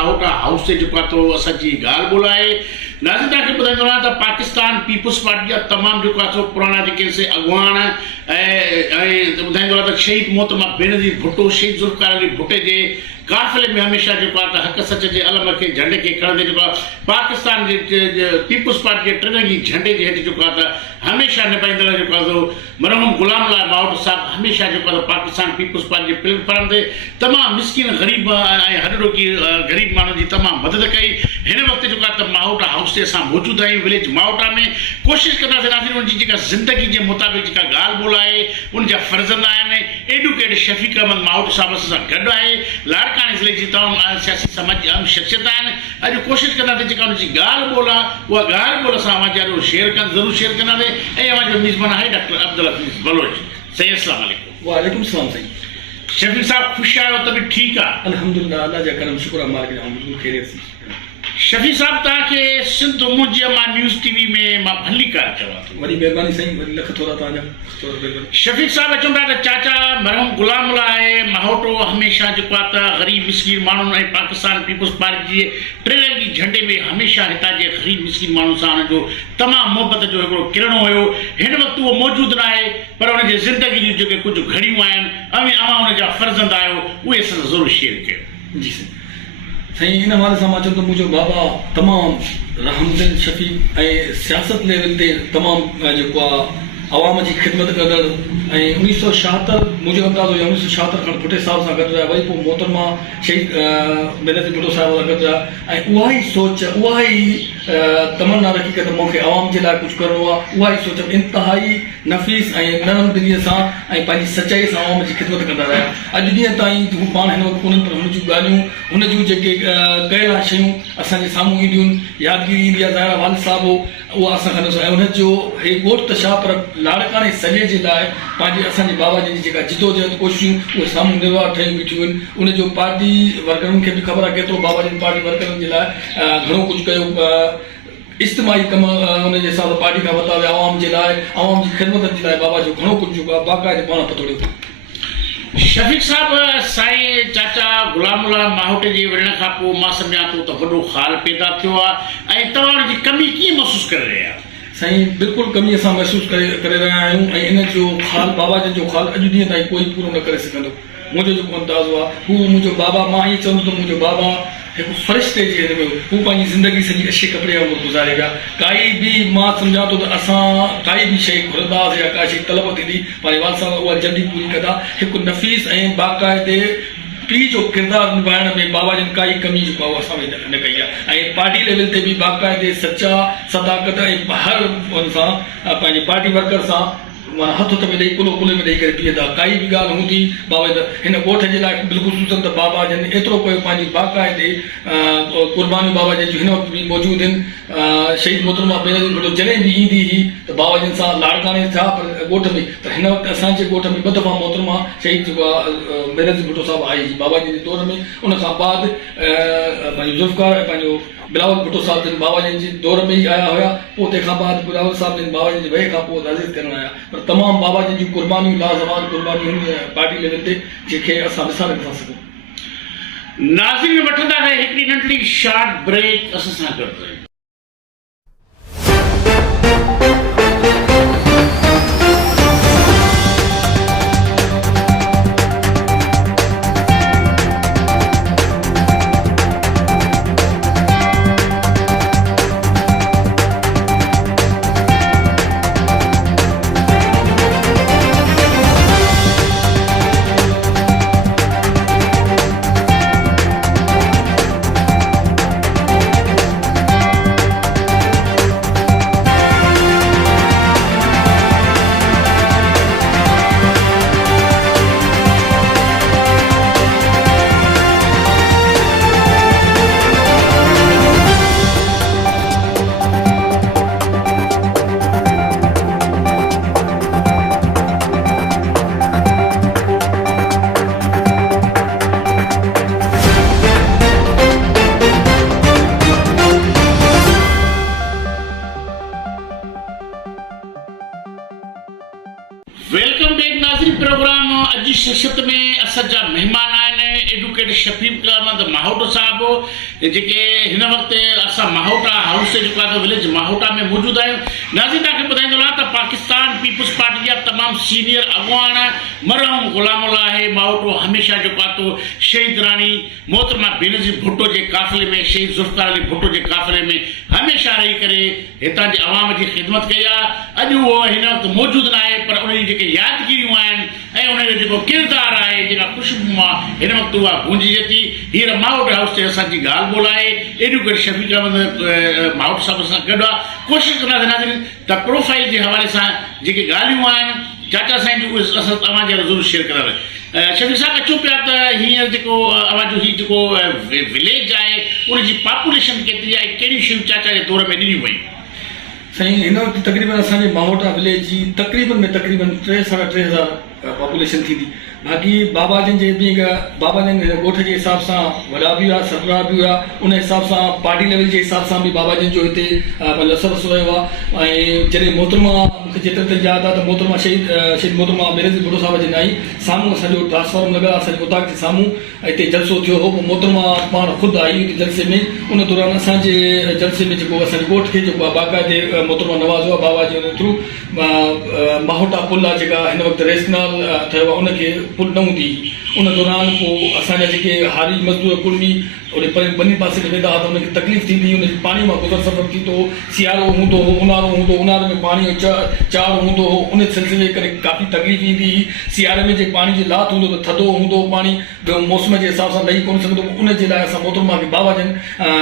माहोटा हाउस से जो तो असांजी ॻाल्हि ॿोलाए नाज़रीन तव्हांखे ॿुधाईंदो आहियां त पाकिस्तान पीपुल्स पार्टी जा तमामु जो पुराना जेके से अॻुवान ऐं ॿुधाईंदो आहे त शहीद मोहतरमा बेनज़ीर भुट्टो शहीद ज़ुल्फ़िकार अली भुट्टे जे काफ़िले में हमेशह हक़ सच जे अलम खे झंडे खे खणंदे पाकिस्तान जे पीपुल्स पार्टी जे टिरंगी झंडे जे हेठि हमेशह निभाईंदड़ मरहूम गुलाम अल्लाह मावट साहब हमेशह पाकिस्तान पीपुल्स पार्टी जे प्लेटफॉर्म ते तमामु मिसकिन ग़रीब ऐं हॾरोकी ग़रीब माण्हुनि जी तमामु मदद कई। हिन वक़्तु माहोटा हाउस ते असां मौजूदु आहियूं विलेज माहोटा में। कोशिशि कंदासीं नाज़रीन उनजी जेका ज़िंदगी जे मुताबिक़ जेका ॻाल्हि ॿोल आहे उनजा फर्ज़ंद आहिनि। एडवोकेट शफ़ीक अहमद माहोट साहब सां गॾु आहे। लाड़काने ज़िले जी तमामु सियासी समाज जी अहम शख़्सियत आहिनि। अॼु कोशिशि कंदासीं जेका उनजी ॻाल्हि ॿोल आहे उहा ॻाल्हि ॿोल असां ज़रूरु शेयर कंदासीं। ऐं अवां जो मेज़बान आहे डॉक्टर अब्दुल हफीज़ बलोच। सही अस्सलाम वालेकुम। वालेकुम सलाम सही। शफ़ीक साहब ख़ुश आहियो? तबीअत ठीकु आहे? अल्हम्दुलिल्लाह अल्लाह जा करम शुक्र आहे मालिक जो बिल्कुलु खैरियत से। शफ़ीक साहब तव्हांखे सिंध मुंहिंजी मां न्यूज़ टीवी में मां भली कार चवां थो। वॾी महिरबानी साईं, वॾी लख थोरा तव्हांजा। शफ़ीक साहब अचूं था त चाचा मरहूम गुलाम अल्लाह माहोटो हमेशह जेको आहे त ग़रीब मिसकीन माण्हुनि ऐं पाकिस्तान पीपुल्स पार्टी जे टिरंगी झंडे में हमेशह हितां जे ग़रीब मिसकीन माण्हुनि सां हुनजो तमामु मोहबत जो हिकिड़ो किरणो हुयो। हिन वक़्तु उहो मौजूदु न आहे, पर हुनजे ज़िंदगी जूं जेके कुझु घड़ियूं आहिनि ऐं अवां हुनजा फर्ज़ंद आहियो उहे असां ज़रूरु शेयर कयो। जी साईं, हिन हवाले सां मां चवां थो मुंहिंजो बाबा तमामु रहमदिल शफ़ीक ऐं सियासत लेवल ते तमामु जेको आहे आवाम जी ख़िदमत कंदड़ ऐं 1976 मुंहिंजो अंदाज़ो 1976 खां भुट्टे साहिब सां गॾु रहिया। वरी पोइ मोहतरमा शहीद बेनज़ीर भुट्टो साहिब सां गॾु रहिया ऐं उहा ई सोच उहा ई तमन्ना रखी करे मूंखे आवाम जे लाइ कुझु करिणो आहे। उहा ई सोच इंतिहाई नफ़ीस ऐं नरम दिलीअ सां ऐं पंहिंजी सचाई सां आवाम जी ख़िदमत कंदा रहिया। अॼु ॾींहं ताईं हू पाण हिन वक़्तु कोन्हनि, पर हुन जूं ॻाल्हियूं हुन जूं जेके कयल शयूं असांजे साम्हूं ईंदियूं आहिनि। यादगिरी ईंदी आहे ज़ाहिर वालिद साहिब हो, उहा असां कंदासीं ऐं हुनजो हे ॻोठ त छा पर लाड़काने सॼे जे लाइ पंहिंजे असांजे बाबा जन जी जेका जिदोजहद कोशिशूं उहे साम्हूं निर्वाह ठही बीठियूं आहिनि। उनजो पार्टी वर्करनि खे बि ख़बर आहे केतिरो बाबा जन पार्टी वर्करनि जे लाइ घणो कुझु कयो। इज्तिमाही कम हुनजे हिसाब सां पार्टी खां वरिता विया आवाम जे लाइ, आवाम जी ख़िदमत जे लाइ बाबा जो घणो कुझु जेको आहे बाक़ाइदे पाण पतोड़ियो। शफ़ीक साहब, साईं चाचा गुलाम अल्लाह माहोटे जे विढ़ण खां पोइ मां सम्झां थो त वॾो ख़ाल पैदा थियो आहे ऐं तव्हां हुनजी कमी कीअं महसूसु करे रहिया? साईं बिल्कुलु कमी असां महसूसु करे रहिया आहियूं ऐं इन जो ख़ाल बाबा जन जो ख़ाल अॼु ॾींहं ताईं कोई पूरो न करे सघंदो। मुंहिंजो जेको अंदाज़ो आहे हू मुंहिंजो बाबा, मां ईअं चवंदो त मुंहिंजो बाबा हिकु फ़रिश्ते जे हिन में हू पंहिंजी ज़िंदगी सॼी अछे कपिड़े वांगुरु गुज़ारे विया। काई बि मां सम्झां थो त असां काई बि शइ घुरंदासीं या का शइ तलब थींदी पंहिंजे वाल सां उहा जल्दी पूरी कंदा। हिकु नफ़ीस ऐं बाक़ाइदे पीउ जो किरदारु निभाइण में बाबा जन काई कमी जेको आहे असां न कई आहे ऐं पार्टी लेवल ते बि बाक़ाइदे सचा सदाकत ऐं हर हुन सां पंहिंजे पार्टी वर्कर सां माना हथ में ॾेई कुलो में ॾेई करे बीहंदा। काई बि ॻाल्हि हूंदी बाबा हिन ॻोठ जे लाइ बिल्कुलु त बाबा जन एतिरो कयो पंहिंजी बाक़ाइदे क़ुर्बानी बाबा जन जूं हिन वक़्तु बि मौजूदु आहिनि। शहीद मोहतरमा बेनज़ीर भुट्टो जॾहिं बि ईंदी हुई त बाबा जन सां लाड़काने थिया पर ॻोठ में, त हिन वक़्तु असांजे ॻोठ में ॿ दफ़ा मोहतरमा शहीद जेको आहे बेनज़ीर भुट्टो साहिबु आई बाबा जन जे दौर में। उन खां बाद पंहिंजो ज़ुल्फ़िकार ऐं पंहिंजो बिलावल भुट्टो साहिब जन बाबा जन जे दौर में ई आया हुया। पोइ तंहिंखां बाद बिलावल साहिब जन बाबा जन जे वहे खां पोइ ताज़ीज़ करणु आया। पर तमामु बाबा जन जूं क़ुर्बानियूं लाज़वाब क़ुर्बानियूं आहिनि पार्टी लेवल ते जेके असां ॾिसां नथा सघूं। नाज़रीन वठंदा रहे हिकिड़ी नंढड़ी शॉर्ट ब्रेक असां सां गॾु रहे। वेलकम बैक नाज़रीन। प्रोग्राम अॼु शख़्सियत में असांजा महिमान आहिनि एडवोकेट शफ़ीक अहमद माहोटो साहब साहब जेके हिन वक़्तु असां माहोटा हाउस जेको आहे विलेज माहोटा में मौजूदु आहियूं। नाज़रीन तव्हांखे ॿुधाईंदो रहां त पाकिस्तान पीपुल्स पार्टी जा तमामु सीनियर अॻुवान मरहूम गुलामुल्लाह माहोटो हमेशह जेको आहे तो शहीद राणी मोहतरमा बेनज़ीर भुट्टो जे काफ़िले में शहीद ज़ुल्फ़िकार अली भुट्टो जे काफ़िले में हमेशह रही करे हितां जे अवाम जी ख़िदमत कई आहे। अॼु उहो हिन वक़्तु मौजूदु न आहे, पर उन जी जेके यादगिरियूं आहिनि ऐं उन जो जेको किरदारु आहे, जेका ख़ुशबू आहे, हिन वक़्तु उहा गूंजिजे थी। हींअर माहोट हाउस ते असांजी ॻाल्हि ॿोल आहे। एडवोकेट शफ़ीक अहमद माहोट साहिब सां गॾु आहे। कोशिशि कंदासीं नाज़रीन त प्रोफाइल जे हवाले सां जेके ॻाल्हियूं आहिनि चाचा साईं जूं उहे असां तव्हांजे ज़रूरु शेयर करावे। शफ़ीक साहब अचो पिया त हींअर जेको अवांजो हीउ जेको विलेज आहे उनजी पॉपुलेशन केतिरी आहे, कहिड़ियूं शयूं चाचा जे दौर में ॾिनियूं वयूं? साईं हिन वक़्तु तक़रीबन असांजे माहोटा विलेज जी तक़रीबन 3,500 पॉपुलेशन थींदी। बाक़ी बाबा जन जे बि बाबा जन ॻोठ जे हिसाब सां वॾा बि हुआ, सरबराह बि हुआ, उन हिसाब सां पार्टी लेवल जे हिसाब सां बि बाबा जन जो हिते लसर वयो आहे। ऐं जॾहिं मोहतरमा मूंखे जेतिरे ताईं यादि आहे त मोहतरमा शहीद मोहतरमा बेनज़ीर भुट्टो साहिब जे नाई साम्हूं असांजो ट्रांसफार्मर लॻा, असांजे उताग जे साम्हूं हिते जलसो थियो हो। पोइ मोहतरमा पाण ख़ुदि आई हुते जलसे में। उन दौरान असांजे जलसे में जेको असांजे ॻोठ खे जेको आहे बाक़ाइदे मोहतरमा नवाज़ो आहे बाबा जे थ्रू। माहोटा पुल आहे जेका हिन वक़्तु रेसनाल ठहियो आहे, उनखे पुल न हूंदी। उन दौरान पोइ असांजा जेके हारी मज़दूर कुर्मी ओॾे परे बनी पासे में वेंदा हुआ त उनखे तकलीफ़ थींदी, उनखे पाणी मां गुज़र सफ़र थींदो हो। सियारो हूंदो हो, ऊन्हारो हूंदो, ऊन्हारे में पाणी जो चाढ़ हूंदो हो, उन सिलसिले करे काफ़ी तकलीफ़ ईंदी हुई। सियारे में जे पाणी जी लात हूंदो त थधो हूंदो पाणी, ॿियो मौसम जे हिसाब सां लही कोन सघंदो। उन जे लाइ असां मोहतरमा खे बाबा जन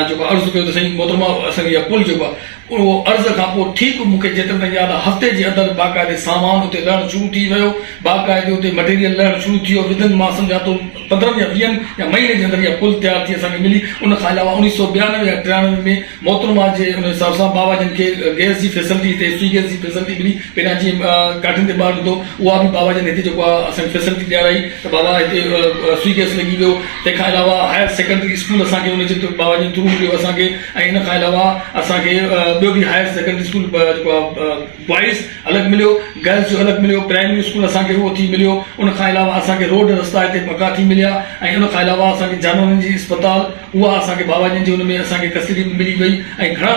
जेको अर्ज़ु कयो त साईं मोहतरमा असांखे इहा पुल जेको आहे उहो अर्ज़ खां पोइ ठीकु मूंखे जेतिरे ताईं यादि आहे हफ़्ते जे अंदरि बाक़ाइदे सामान उते लहणु शुरू थी वियो, बाक़ाइदे उते मटेरियल लहणु शुरू थी वियो। विदिन मां सम्झा थो 15 या 20 या महीने जे अंदरि इहा पुल तयारु थी असांखे मिली। उन खां अलावा 1992 या 93 में मोहतरमा जे उन हिसाब सां बाबा जन खे गैस जी फैसिलिटी हिते सुई गैस जी फैसिलिटी मिली। पहिरियां जीअं काठियुनि ते ॿार ॾिठो, उहा बि बाबा जन हिते जेको आहे असांखे फैसिलिटी ॾियाराई त बाबा हिते सुई गैस लॻी वियो। तंहिंखां अलावा हायर सेकेंडरी स्कूल असांखे उनजे बाबा जन थ्रू मिलियो असांखे। ऐं इन खां अलावा असांखे ॿियो बि हायर सेकेंडरी स्कूल जेको आहे बॉइज़ अलॻि मिलियो, गर्ल्स जो अलॻि मिलियो, प्राइमरी स्कूल असांखे उहो थी मिलियो। उन खां अलावा असांखे रोड रस्ता हिते पका थी मिलिया। ऐं उन खां अलावा असांखे जानवरनि जी अस्पताल उहा असांखे बाबा जन जी हुन में असांखे कस्टडी में मिली वई। ऐं घणा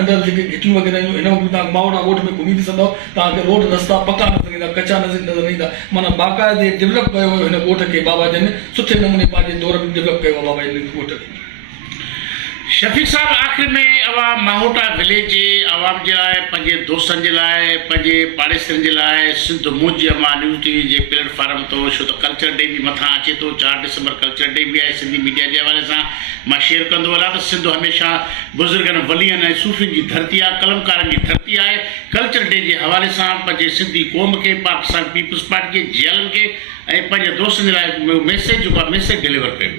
अंदरि जेके घिटियूं वग़ैरह आहिनि हिन वक़्तु तव्हां माहोटा ॻोठ में घुमी बि सघंदव, तव्हांखे रोड रस्ता पका नज़र ईंदा, कचा नज़र ईंदा। माना बाक़ाइदे डेवलप कयो हुयो हिन ॻोठ खे बाबा जन, सुठे नमूने पंहिंजे दौर में डेवलप कयो आहे बाबा जन ॻोठ खे। शफ़ीक साहब आख़िर में अवां माहोटा विलेज जे आवाम जे लाइ, पंहिंजे दोस्तनि जे लाइ, पंहिंजे पाड़ेसरनि जे लाइ सिंध मुंज मां न्यूज़ टीवी जे प्लेटफॉर्म तो छो त कल्चर डे बि मथां अचे थो, 4 डिसंबर कल्चर डे बि आहे, सिंधी मीडिया जे हवाले सां मां शेयर कंदो हलां त सिंध हमेशह बुज़ुर्गनि वलियनि ऐं सूफ़ियुनि जी धरती आहे, कलमकारनि जी धरती आहे। कल्चर डे जे हवाले सां पंहिंजे सिंधी क़ौम खे, पाकिस्तान पीपुल्स पार्टी खे, जियालनि खे ऐं पंहिंजे दोस्तनि जे लाइ मैसेज जेको आहे मैसेज डिलीवर कयो।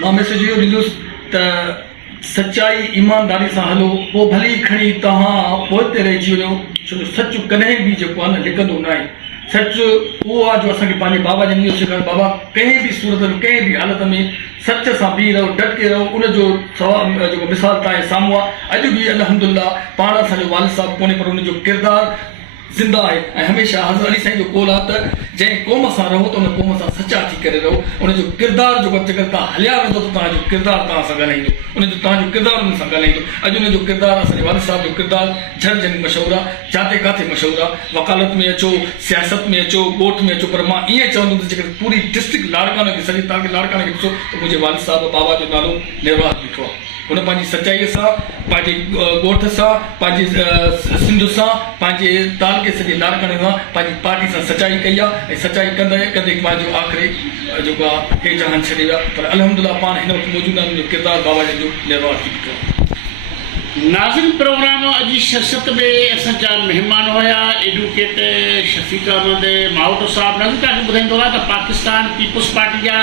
मां मैसेज इहो ॾींदुसि त सचाई ईमानदारी सां हलो, पोइ भली खणी तव्हां पोइते रहिजी वञो। छो जो सच कॾहिं बि जेको आहे न लिकंदो न आहे। सच उहो आहे जो असांखे पंहिंजे बाबा जन इहो सेखारियो, बाबा कंहिं बि सूरत में कंहिं बि हालत में सच सां बीह रहो, डट के रहो। उनजो जेको मिसाल तव्हांजे साम्हूं आहे। अॼु बि अल्हम्दुलिल्लाह पाण असांजो वालिद साहिबु कोन्हे, पर उनजो किरदारु ज़िंदा आहे। ऐं हमेशह हज़रत अली साईं जो कौल आहे त जंहिं क़ौम सां रहो त उन क़ौम सां सचा थी करे रहो। उनजो किरदारु जेको जेकर तव्हां हलिया वेंदो त तव्हांजो किरदारु तव्हां सां ॻाल्हाईंदो, उनजो तव्हांजो किरदारु उन सां ॻाल्हाईंदो। अॼु उनजो किरदारु असांजे वालिद साहिब जो किरदारु झर झर मशहूरु आहे, जिते किथे मशहूरु आहे। वकालत में अचो, सियासत में अचो, ॻोठ में अचो, पर मां ईअं चवंदुमि त जेकर पूरी डिस्ट्रिक्ट लाड़काने खे सॼे तव्हांखे लाड़काने खे ॾिसो त मुंहिंजे वालिद साहिब बाबा जो नालो निर्वाह बीठो आहे। हुन पंहिंजी सचाईअ सां, पंहिंजे ॻोठ सां, पंहिंजे सिंध सां, पंहिंजे तालके सॼे लाड़काने सां, पंहिंजी पार्टी सां सचाई कई आहे। ऐं सचाई कंदे कंदे पंहिंजो आख़िरी जेको आहे हे जहान छॾे विया। पर अल्हम्दुलिल्लाह पाण हिन वक़्तु मौजूदु आहे, हुनजो किरदारु बाबा जन जो निर्वाह थी बीठो आहे। नाज़रीन प्रोग्राम अॼु शख़्सियत में असांजा महिमान हुया एडवोकेट शफ़ीक अहमद माहोटो साहिबु। नाज़रीन तव्हांखे ॿुधाईंदो आहे त पाकिस्तान पीपुल्स पार्टी जा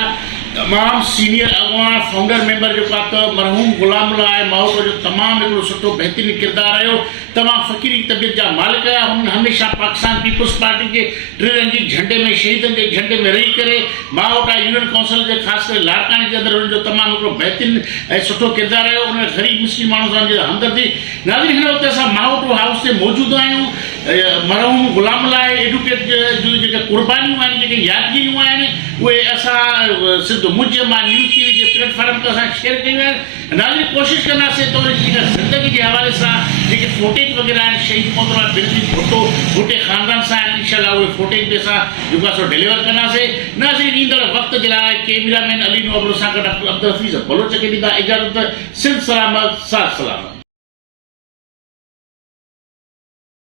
तमामु सीनियर अॻुवान फाउंडर मेंबर जेको आहे त मरहूम गुलामुल्लाह माहोटो जो तमामु हिकिड़ो सुठो बहितरीनु किरदारु रहियो। तमामु फ़क़ीरी तबियत जा मालिक हुया। हुननि हमेशह पाकिस्तान पीपुल्स पार्टी जे टिरनि जी झंडे में, शहीदनि जे झंडे में रही करे माहोटा यूनियन काउंसिल जे ख़ासि करे लाड़काने जे अंदरि हुननि जो तमामु हिकिड़ो बहितरीनु ऐं सुठो किरदारु रहियो। उन ग़रीब मुस्लिम माण्हू सां हमदर्दी। नाज़रीन हिन वक़्तु असां माहोटो हाउस ते मौजूदु आहियूं। मरहूम गुलामुल्लाह एडवोकेट जूं जेके क़ुर्बानियूं आहिनि, जेके यादगिरियूं आहिनि, उहे असां सिर्फ़ु मुंहिंजे मां न्यूज़ टीवी जे प्लेटफॉर्म ते असां शेयर कयूं आहिनि। नाज़रीन कोशिशि कंदासीं त उन जी ज़िंदगी जे हवाले सां जेके फुटेज वग़ैरह आहिनि शहीद मोहतरमा बेनज़ीर भुट्टो भुट्टे ख़ानदान सां आहिनि, इंशाअल्लाह उहे फुटेज बि असां जेको आहे सो डिलीवर कंदासीं। नाज़रीन ईंदड़ वक़्त जे लाइ कैमरामैन अली नूर सां गॾु डॉक्टर अब्दुल हफ़ीज़ बलोच खे ॾींदा इजाज़त। सिंध सलामत, साथ सलामत।